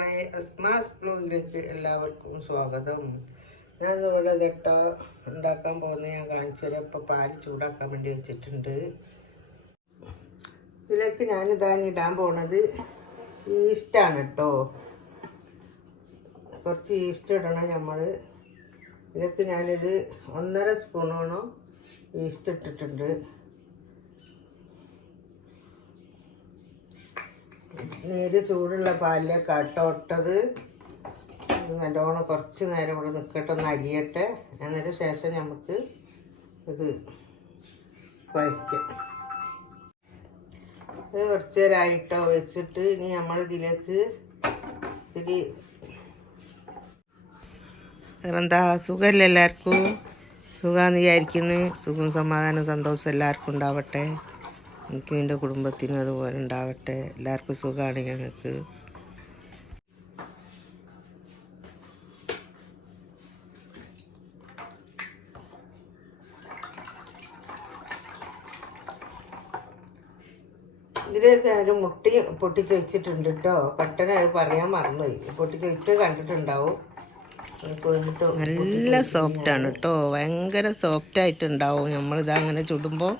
മക്കളെ അസ്മാസ് ബ്ലോഗിലേക്ക് എല്ലാവർക്കും സ്വാഗതം. ഞാൻ ഇവിടെ ഇതട്ട ഉണ്ടാക്കാൻ പോകുന്ന ഞാൻ കാണിച്ചു തരാം ഇപ്പോൾ പാൽ ചൂടാക്കാൻ വേണ്ടി വെച്ചിട്ടുണ്ട്. ഇതിലേക്ക് ഞാനിതാ ഇടാൻ പോണത് ഈസ്റ്റാണ് കേട്ടോ കുറച്ച് ഈസ്റ്റ് ഇടണം നമ്മൾ ഇതിലേക്ക് ഞാനിത് ഒന്നര സ്പൂണോളം ഈസ്റ്റ് ഇട്ടിട്ടുണ്ട്. നീര് ചൂടുള്ള പാലിലേക്ക് കട്ടോട്ടത് നല്ലോണം കുറച്ച് നേരം ഇവിടെ നിൽക്കട്ടെ ഒന്ന് അരിയട്ടെ. എന്നതിന് ശേഷം നമുക്ക് ഇത് കുഴയ്ക്കാം. ഇത് കുറച്ച് നേരമായിട്ടോ വെച്ചിട്ട് ഇനി നമ്മൾ ഇതിലേക്ക് ഇത്തിരി വേറെന്താ സുഖമല്ലേ എല്ലാവർക്കും? സുഖമാണെന്ന് വിചാരിക്കുന്നു. സുഖം സമാധാനം സന്തോഷം എല്ലാവർക്കും ഉണ്ടാവട്ടെ. എനിക്കും എന്റെ കുടുംബത്തിനും അതുപോലെ ഉണ്ടാവട്ടെ. എല്ലാവർക്കും സുഖമാണ് ഞങ്ങൾക്ക്. ഇതിലേക്ക് ഒരു മുട്ടി പൊട്ടിച്ച് വെച്ചിട്ടുണ്ട് കേട്ടോ പെട്ടെന്ന് അത് പറയാൻ മറന്നുപോയി പൊട്ടിച്ച് വെച്ച് കണ്ടിട്ടുണ്ടാവും. നല്ല സോഫ്റ്റ് ആണ് കേട്ടോ ഭയങ്കര സോഫ്റ്റ് ആയിട്ടുണ്ടാവും നമ്മളിത് അങ്ങനെ ചുടുമ്പോൾ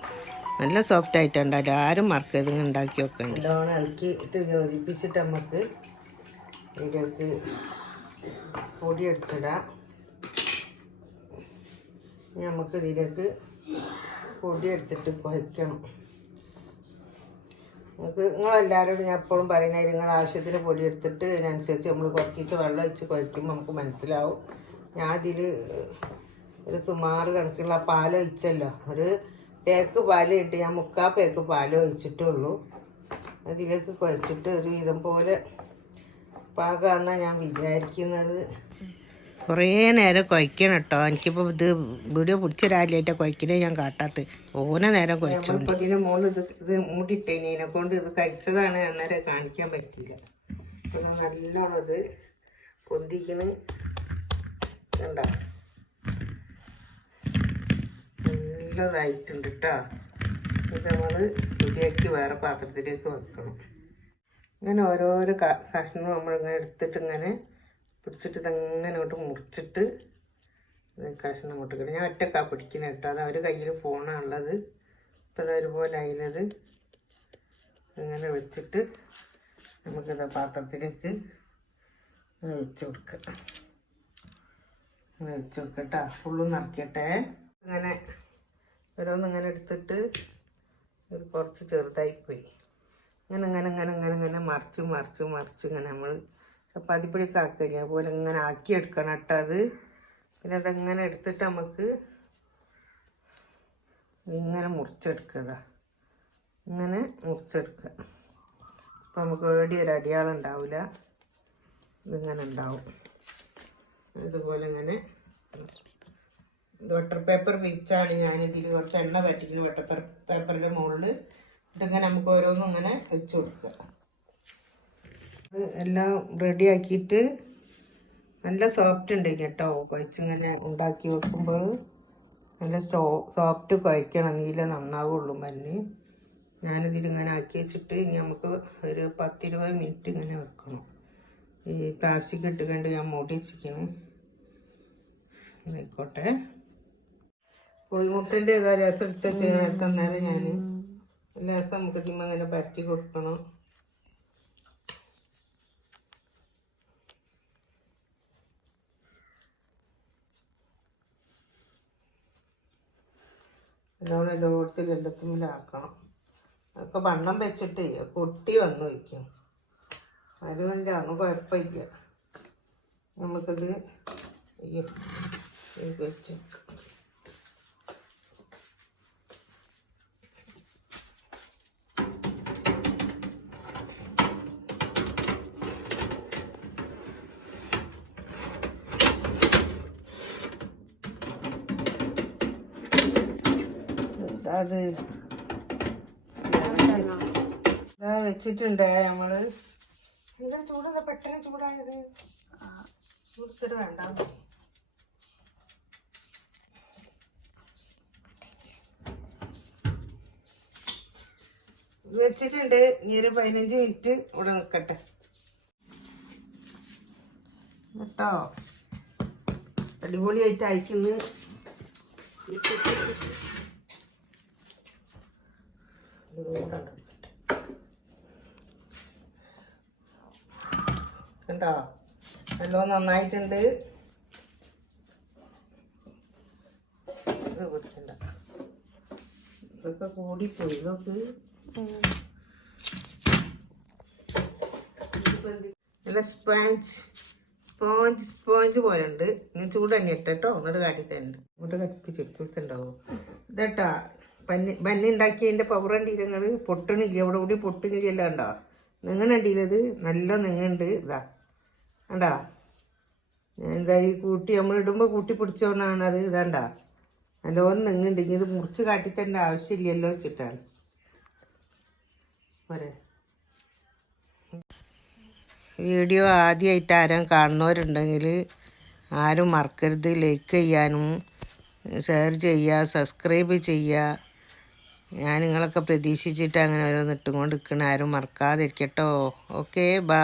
നല്ല സോഫ്റ്റ് ആയിട്ടുണ്ടാവും ആരും മറക്ക് ഇങ്ങനെ ഉണ്ടാക്കി വെക്കണ്ട? യോജിപ്പിച്ചിട്ട് നമുക്ക് ഇതിലേക്ക് പൊടി എടുത്തിടാം. നമുക്ക് ഇതിലേക്ക് പൊടി എടുത്തിട്ട് കുഴയ്ക്കണം. നിങ്ങൾക്ക് നിങ്ങളെല്ലാവരോടും ഞാൻ എപ്പോഴും പറയുന്നത് നിങ്ങളുടെ ആവശ്യത്തിന് പൊടി എടുത്തിട്ട് അതിനനുസരിച്ച് നമ്മൾ കുറച്ചിട്ട് വെള്ളം ഒഴിച്ച് കുഴയ്ക്കുമ്പോൾ നമുക്ക് മനസ്സിലാവും. ഞാൻ ഇതിൽ ഒരു സുമാറ് കണക്കുള്ള പാലൊഴിച്ചല്ലോ. ഒരു പേക്ക് പാൽ ഇട്ട് ഞാൻ മുക്കാ പേക്ക് പാൽ ഒഴിച്ചിട്ടുള്ളൂ. അതിലേക്ക് കുഴച്ചിട്ട് ഒരു വിധം പോലെ പാകാന്നാണ് ഞാൻ വിചാരിക്കുന്നത്. കുറേ നേരം കുഴക്കണം കേട്ടോ. എനിക്കിപ്പോൾ ഇത് വീഡിയോ പിടിച്ചൊരാളിയായിട്ട് കുഴക്കണേ ഞാൻ കാട്ടാത്ത. ഓനെ നേരം കുഴച്ചു ഇതിന് മുകളിൽ ഇത് ഇത് മൂടിയിട്ടതിനെ കൊണ്ട് ഇത് കഴിച്ചതാണ്. അന്നേരം കാണിക്കാൻ പറ്റില്ല നല്ലോണം ഇത് പൊന്തിക്കണ്. കണ്ടോ? നല്ലതായിട്ടുണ്ട് കേട്ടോ ഇത് നമ്മൾ ഇതിലേക്ക് വേറെ പാത്രത്തിലേക്ക് വെക്കണം. ഇങ്ങനെ ഓരോരോ കഷ്ണം നമ്മളിങ്ങനെ എടുത്തിട്ട് ഇങ്ങനെ പിടിച്ചിട്ട് ഇതങ്ങനെ അങ്ങോട്ട് മുറിച്ചിട്ട് കഷ്ണം അങ്ങോട്ട് കിട്ടും ഞാൻ ഒറ്റക്കാ പിടിക്കണേ കേട്ടോ അത് അവർ കയ്യിൽ ഫോണാണുള്ളത് ഇപ്പം അത് ഒരുപോലെ അതിനത് ഇങ്ങനെ വെച്ചിട്ട് നമുക്കിത് പാത്രത്തിലേക്ക് വെച്ച് കൊടുക്കാം. വെച്ച് കൊടുക്കട്ടെ ഫുള്ളും നിറയ്ക്കട്ടെ ഇങ്ങനെ ഓരോന്ന് ഇങ്ങനെ എടുത്തിട്ട് ഇത് കുറച്ച് ചെറുതായിപ്പോയി. ഇങ്ങനെ ഇങ്ങനെ ഇങ്ങനെ ഇങ്ങനെ ഇങ്ങനെ മറിച്ച് മറിച്ച് മറിച്ച് ഇങ്ങനെ നമ്മൾ ചപ്പാത്തിപ്പൊടിയൊക്കെ ആക്കില്ല? അതുപോലെ ഇങ്ങനെ ആക്കി എടുക്കണം കേട്ടോ അത്. പിന്നെ അതങ്ങനെ എടുത്തിട്ട് നമുക്ക് ഇങ്ങനെ മുറിച്ചെടുക്കുക ഇങ്ങനെ മുറിച്ചെടുക്കുക അപ്പം നമുക്ക് വേടി ഒരു അടിയാളുണ്ടാവില്ല ഇതിങ്ങനെ ഉണ്ടാവും. അതുപോലെ ഇങ്ങനെ വട്ടർ പേപ്പർ വിരിച്ചാണ് ഞാൻ ഇതിൽ കുറച്ച് എണ്ണ പറ്റിക്കുന്നു വട്ടർ പേപ്പറിന്റെ മുകളിൽ ഇതിങ്ങനെ നമുക്ക് ഓരോന്നും ഇങ്ങനെ വെച്ച് കൊടുക്കുക. എല്ലാം റെഡി ആക്കിയിട്ട് നല്ല സോഫ്റ്റ് ഉണ്ട് കേട്ടോ. കുഴച്ചിങ്ങനെ ഉണ്ടാക്കി വെക്കുമ്പോൾ നല്ല സോ സോഫ്റ്റ് കുഴക്കണമെങ്കിൽ നന്നാവുള്ളൂ മഞ്ഞ്. ഞാനിതിലിങ്ങനെ ആക്കി വെച്ചിട്ട് ഇനി നമുക്ക് ഒരു പത്തിരുപത് മിനിറ്റ് ഇങ്ങനെ വെക്കണം. ഈ പ്ലാസ്റ്റിക് ഇട്ടുകൊണ്ട് ഞാൻ മൂടി വെച്ചിരിക്കണേ. ആയിക്കോട്ടെ. കോഴിമുട്ടന്റെ ഏതാ രസം എടുത്ത് നേരത്തെ അന്നേരം ഞാൻ രസം നമുക്ക് ഇതിമ്മ അങ്ങനെ പരത്തി കൊടുക്കണം. നല്ലോണം എല്ലായിടത്തും ആക്കണം അതൊക്കെ വണ്ണം വെച്ചിട്ട് കൊട്ടി വന്നു വയ്ക്കും. അതുകൊണ്ട് അന്ന് കുഴപ്പമില്ല. നമുക്കത് അയ്യോ അത് ഇതാ വെച്ചിട്ടുണ്ട് നമ്മൾ. എന്താ ചൂടെന്താ പെട്ടെന്ന് ചൂടായത്. ചൂടുത്തിട്ട് വേണ്ട. വെച്ചിട്ടുണ്ട്. ഇനി ഒരു പതിനഞ്ച് മിനിറ്റ് ഇവിടെ നിൽക്കട്ടെ കേട്ടോ? അടിപൊളിയായിട്ട് അയക്കുന്നു. കണ്ടോ. നല്ലോ നന്നായിട്ടുണ്ട്. ഇത് പിടിക്കണ്ട ഇതൊക്കെ കൂടിപ്പോയി. ഇതൊക്കെ സ്പോഞ്ച്. സ്പോഞ്ച് സ്പോഞ്ച് പോലെ ഉണ്ട്. ഇനി ചൂട് തന്നെ ഇട്ടോ എന്നിട്ട് കാട്ടി തന്നെ ഇങ്ങോട്ട് കട്ടിപ്പിച്ചെടുത്തിട്ടുണ്ടാവും ഇതട്ടാ പന്നി പന്നുണ്ടാക്കിയതിന്റെ പവർ കണ്ടീരങ്ങൾ പൊട്ടണില്ല? അവിടെ കൂടി പൊട്ടുന്നില്ല ഉണ്ടോ നിങ്ങണ്ടിരുന്നത് നല്ല നിങ്ങണ്ട്. ഇതാ. കണ്ടാ? ഇതാ ഈ കൂട്ടി നമ്മൾ ഇടുമ്പോൾ കൂട്ടി പിടിച്ചോണ്ടാണ് അത് ഇതാണ്ടാ. നല്ലോണം നിങ്ങണ്ട്. ഇനി ഇത് മുറിച്ച് കാട്ടി തന്നെ ആവശ്യമില്ലല്ലോ വെച്ചിട്ടാണ്. പോരെ. വീഡിയോ ആദ്യമായിട്ട് ആരും കാണുന്നവരുണ്ടെങ്കിൽ ആരും മറക്കരുത്. ലൈക്ക് ചെയ്യാനും ഷെയർ ചെയ്യുക സബ്സ്ക്രൈബ് ചെയ്യുക ഞാൻ നിങ്ങളൊക്കെ പ്രതീക്ഷിച്ചിട്ട് അങ്ങനെ ഓരോന്ന് ഇട്ടുകൊണ്ട് നിൽക്കണ ആരും മറക്കാതിരിക്കട്ടോ. ഓക്കെ ബാ